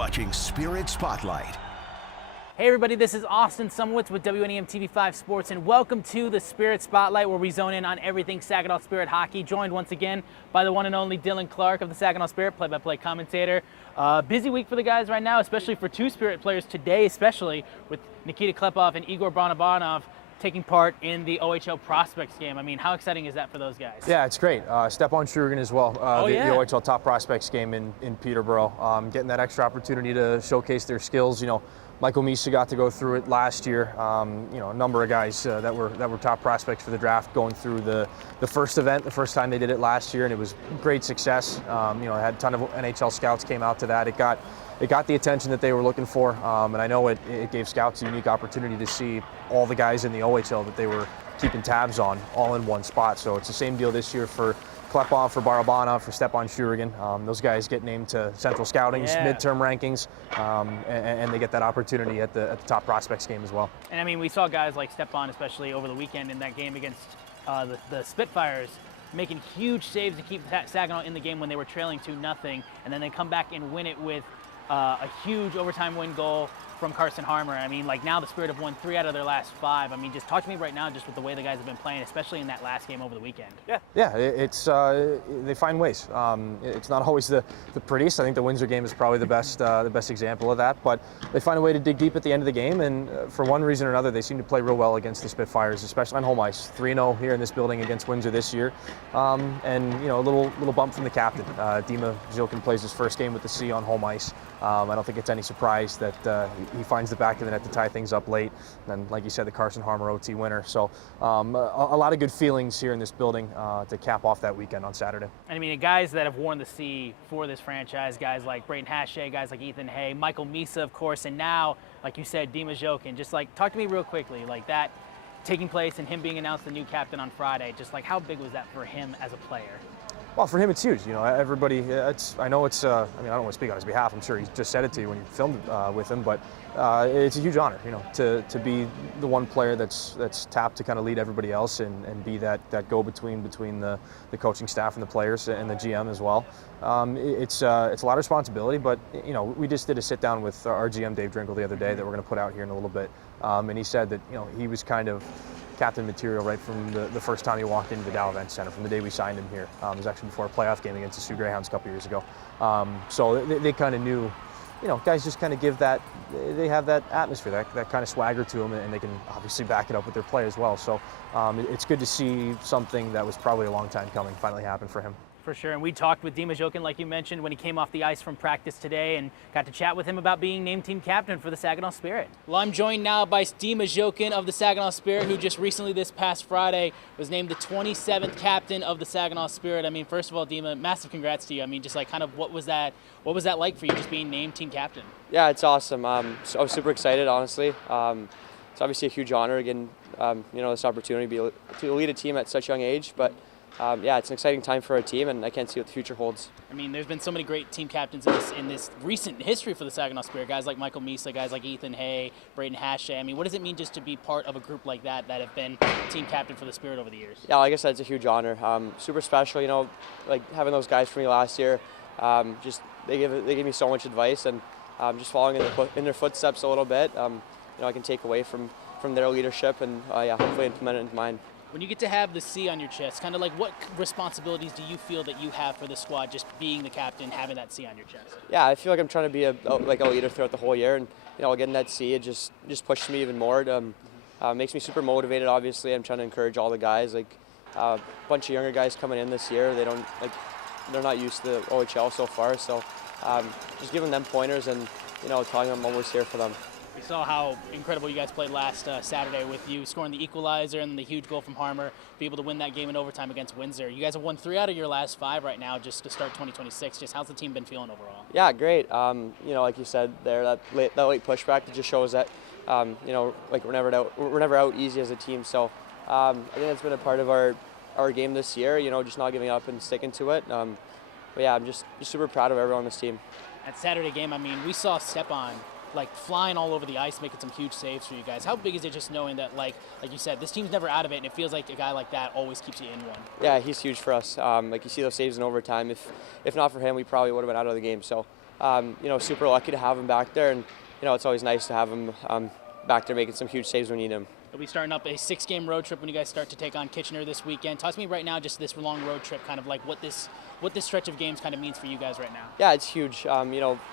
watching Spirit Spotlight. Hey everybody, this is Austin Sumowitz with WNEM TV5 Sports, and welcome to the Spirit Spotlight, where we zone in on everything Saginaw Spirit hockey. Joined once again by the one and only Dylan Clark of the Saginaw Spirit, play-by-play commentator. Busy week for the guys right now, especially for two Spirit players today, especially with Nikita Klepov and Igor Barabanov taking part in the OHL Prospects game. I mean, how exciting is that for those guys? Yeah, it's great. Stepan Shurin as well, the OHL Top Prospects game in Peterborough. Getting that extra opportunity to showcase their skills. You know, Michael Misa got to go through it last year. You know, a number of guys that were top prospects for the draft going through the first event, the first time they did it last year, and it was great success. You know, it had a ton of NHL scouts came out to that. It got the attention that they were looking for, and I know it gave scouts a unique opportunity to see all the guys in the OHL that they were keeping tabs on all in one spot. So it's the same deal this year for Klepov, for Barabanov, for Stepan Shurin. Those guys get named to Central Scouting's midterm rankings, and they get that opportunity at the top prospects game as well. And I mean, we saw guys like Stepan, especially over the weekend in that game against the Spitfires, making huge saves to keep Saginaw in the game when they were trailing 2-0, and then they come back and win it with a huge overtime win goal from Carson Harmer. I mean, like, now the Spirit have won 3 out of their last 5. I mean, just talk to me right now just with the way the guys have been playing, especially in that last game over the weekend. Yeah, it's they find ways. It's not always the prettiest. I think the Windsor game is probably the best example of that, but they find a way to dig deep at the end of the game, and for one reason or another, they seem to play real well against the Spitfires, especially on home ice. 3-0 here in this building against Windsor this year, and you know, a little bump from the captain. Dima Zhilkin plays his first game with the C on home ice. I don't think it's any surprise that he finds the back of the net to tie things up late. And like you said, the Carson Harmer OT winner. So a lot of good feelings here in this building to cap off that weekend on Saturday. And I mean, guys that have worn the C for this franchise, guys like Brayden Hache, guys like Ethan Hay, Michael Misa, of course, and now, like you said, Dima Zhilkin. Just like, talk to me real quickly, like that taking place and him being announced the new captain on Friday. Just like, how big was that for him as a player? Well, for him, it's huge. You know, everybody. I know it's. I mean, I don't want to speak on his behalf. I'm sure he just said it to you when you filmed with him. But it's a huge honor, you know, to be the one player that's tapped to kind of lead everybody else and be that go-between between the coaching staff and the players and the GM as well. It's a lot of responsibility, but you know, we just did a sit down with our GM Dave Drinkle the other day that we're going to put out here in a little bit, and he said that, you know, he was kind of captain material right from the first time he walked into the Dow Event Center, from the day we signed him here. It was actually before a playoff game against the Sioux Greyhounds a couple years ago. So they kind of knew, you know, guys just kind of give that, they have that atmosphere, that kind of swagger to them, and they can obviously back it up with their play as well. So it's good to see something that was probably a long time coming finally happen for him. For sure, and we talked with Dima Zhilkin, like you mentioned, when he came off the ice from practice today, and got to chat with him about being named team captain for the Saginaw Spirit. Well, I'm joined now by Dima Zhilkin of the Saginaw Spirit, who just recently, this past Friday, was named the 27th captain of the Saginaw Spirit. I mean, first of all, Dima, massive congrats to you. I mean, just like, kind of, what was that like for you, just being named team captain? Yeah, it's awesome. So I was super excited, honestly. It's obviously a huge honor, again, you know, this opportunity to lead a team at such a young age, but yeah, it's an exciting time for our team, and I can't see what the future holds. I mean, there's been so many great team captains in this recent history for the Saginaw Spirit, guys like Michael Misa, guys like Ethan Hay, Brayden Hache. I mean, what does it mean just to be part of a group like that have been team captain for the Spirit over the years? Yeah, like I said, it's a huge honor. Super special, you know, like having those guys for me last year. Just they give me so much advice, and just following in their footsteps a little bit. You know, I can take away from their leadership, and yeah, hopefully implement it into mine. When you get to have the C on your chest, kind of like, what responsibilities do you feel that you have for the squad, just being the captain, having that C on your chest? Yeah, I feel like I'm trying to be a leader throughout the whole year, and you know, getting that C, it just pushes me even more. Makes me super motivated. Obviously, I'm trying to encourage all the guys. Like a bunch of younger guys coming in this year, they're not used to the OHL so far. So just giving them pointers and, you know, telling them I'm always here for them. We saw how incredible you guys played last Saturday with you scoring the equalizer and the huge goal from Harmer, be able to win that game in overtime against Windsor. You guys have won 3 out of your last 5 right now just to start 2026. Just how's the team been feeling overall? Yeah, great. You know, like you said there, that late pushback, it just shows that, you know, like we're never out easy as a team. So I think that's been a part of our game this year, you know, just not giving up and sticking to it. But yeah, I'm just super proud of everyone on this team. That Saturday game, I mean, we saw Stepan like flying all over the ice, making some huge saves for you guys. How big is it just knowing that, like you said, this team's never out of it, and it feels like a guy like that always keeps you in one? Yeah, he's huge for us. Like you see those saves in overtime. If not for him, we probably would have been out of the game. So super lucky to have him back there, and it's always nice to have him back there making some huge saves when we need him. We'll be starting up a 6-game road trip when you guys start to take on Kitchener this weekend. Talk to me right now, just this long road trip, kind of like what this stretch of games kind of means for you guys right now. Yeah, it's huge.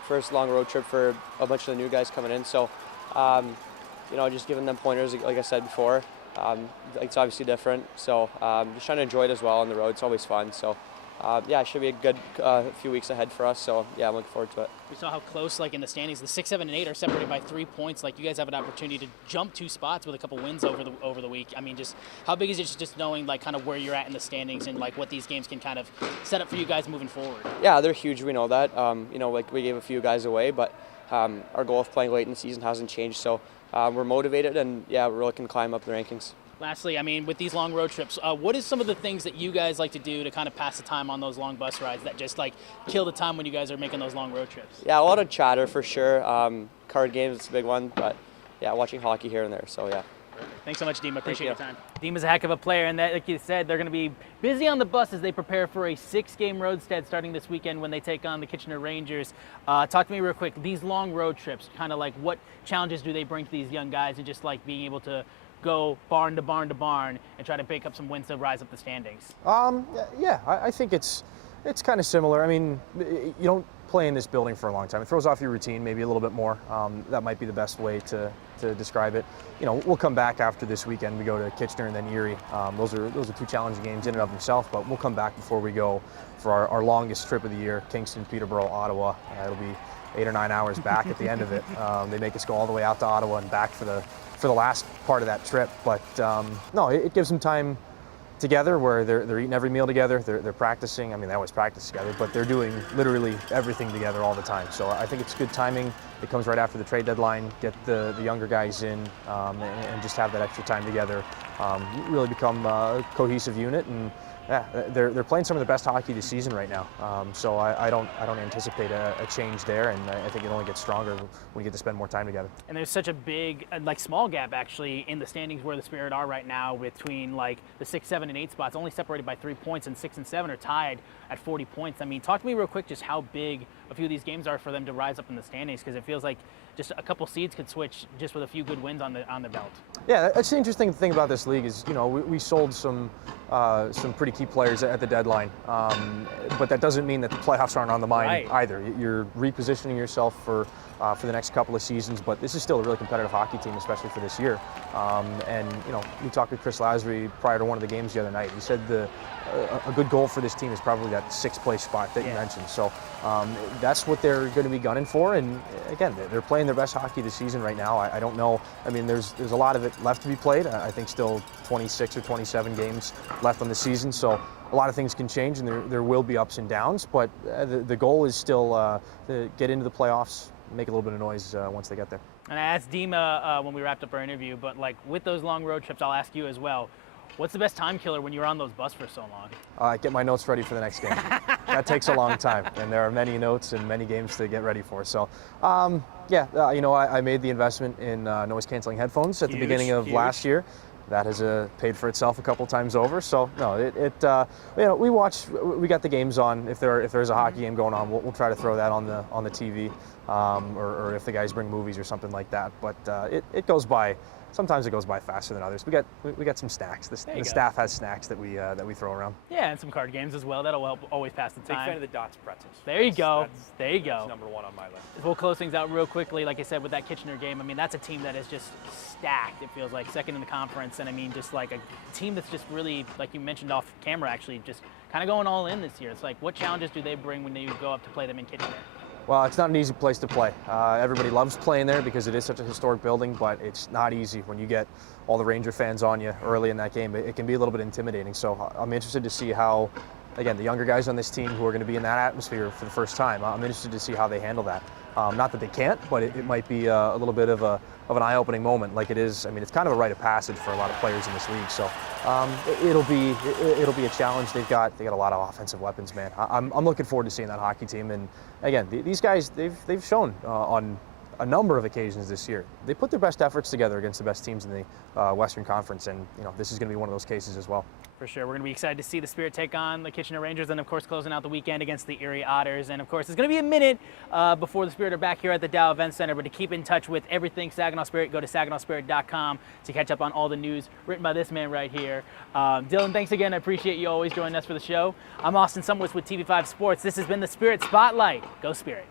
First long road trip for a bunch of the new guys coming in. So, just giving them pointers, like I said before. It's obviously different. So, just trying to enjoy it as well on the road. It's always fun. So, it should be a good few weeks ahead for us. So, yeah, I'm looking forward to it. We saw how close, like in the standings, the 6, 7, and 8 are separated by 3 points. Like you guys have an opportunity to jump 2 spots with a couple wins over the week. I mean, just how big is it just knowing like kind of where you're at in the standings and like what these games can kind of set up for you guys moving forward? Yeah, they're huge. We know that. We gave a few guys away, but our goal of playing late in the season hasn't changed. So we're motivated, and yeah, we're looking to climb up the rankings. Lastly, I mean, with these long road trips, what is some of the things that you guys like to do to kind of pass the time on those long bus rides that just like kill the time when you guys are making those long road trips? Yeah, a lot of chatter for sure. Card games, it's a big one, but yeah, watching hockey here and there. So yeah. Thanks so much, Dima. Appreciate your time. Dima's a heck of a player, and that, like you said, they're going to be busy on the bus as they prepare for a 6-game roadstead starting this weekend when they take on the Kitchener Rangers. Talk to me real quick. These long road trips, kind of like what challenges do they bring to these young guys, and just like being able to go barn to barn to barn and try to pick up some wins to rise up the standings? I think it's kind of similar. I mean, you don't play in this building for a long time. It throws off your routine maybe a little bit more. That might be the best way to describe it. We'll come back after this weekend. We go to Kitchener and then Erie. Those are 2 challenging games in and of themselves, but we'll come back before we go for our longest trip of the year, Kingston, Peterborough, Ottawa. It'll be 8 or 9 hours back at the end of it. They make us go all the way out to Ottawa and back for the last part of that trip. But no, it gives them time together where they're eating every meal together, they're practicing. I mean, they always practice together, but they're doing literally everything together all the time. So I think it's good timing. It comes right after the trade deadline. Get the younger guys in and just have that extra time together. Really become a cohesive unit, and yeah, they're playing some of the best hockey this season right now. So I don't anticipate a change there, and I think it only gets stronger when we get to spend more time together. And there's such a big, small gap actually in the standings where the Spirit are right now between like the 6, 7, and 8 spots, only separated by 3 points, and 6 and 7 are tied at 40 points. I mean, talk to me real quick just how big a few of these games are for them to rise up in the standings, because it feels like just a couple seeds could switch just with a few good wins on the belt. Yeah, that's the interesting thing about this league is, we sold some pretty key players at the deadline, but that doesn't mean that the playoffs aren't on the mind either. You're repositioning yourself for the next couple of seasons, but this is still a really competitive hockey team, especially for this year. And we talked to Chris Lasry prior to one of the games the other night. He said a good goal for this team is probably that 6th place spot that you mentioned. So that's what they're going to be gunning for. And again, they're playing their best hockey this season right now. I don't know. I mean, there's a lot of it left to be played. I think still 26 or 27 games left on the season. So a lot of things can change, and there will be ups and downs. But the goal is still to get into the playoffs, make a little bit of noise once they get there. And I asked Dima when we wrapped up our interview, but like with those long road trips, I'll ask you as well. What's the best time killer when you're on those buses for so long? Get my notes ready for the next game. That takes a long time, and there are many notes and many games to get ready for. So, I made the investment in noise-canceling headphones at the beginning of last year. That has paid for itself a couple times over. So no, we got the games on. If there's a hockey game going on, we'll try to throw that on the TV, or if the guys bring movies or something like that. But it goes by. Sometimes it goes by faster than others. We got some snacks. The staff has snacks that we throw around. Yeah, and some card games as well. That'll help always pass the time. Big fan of the Dots pretzels. There you go. That's number 1 on my list. We'll close things out real quickly. Like I said, with that Kitchener game, I mean, that's a team that is just stacked. It feels like second in the conference, and I mean, just like a team that's just really, like you mentioned off camera, actually just kind of going all in this year. It's like, what challenges do they bring when you go up to play them in Kitchener? Well, it's not an easy place to play. Everybody loves playing there because it is such a historic building, but it's not easy when you get all the Ranger fans on you early in that game. It can be a little bit intimidating. So I'm interested to see how, again, the younger guys on this team who are going to be in that atmosphere for the first time, I'm interested to see how they handle that. Not that they can't, but it might be a little bit of an eye-opening moment, like it is. I mean, it's kind of a rite of passage for a lot of players in this league. So it'll be a challenge. They got a lot of offensive weapons, man. I'm looking forward to seeing that hockey team. And again, these guys they've shown on a number of occasions this year, they put their best efforts together against the best teams in the Western Conference, and this is going to be one of those cases as well. For sure. We're going to be excited to see the Spirit take on the Kitchener Rangers and, of course, closing out the weekend against the Erie Otters. And, of course, it's going to be a minute before the Spirit are back here at the Dow Event Center. But to keep in touch with everything Saginaw Spirit, go to saginawspirit.com to catch up on all the news written by this man right here. Dylan, thanks again. I appreciate you always joining us for the show. I'm Austin Sumwitz with TV5 Sports. This has been the Spirit Spotlight. Go Spirit.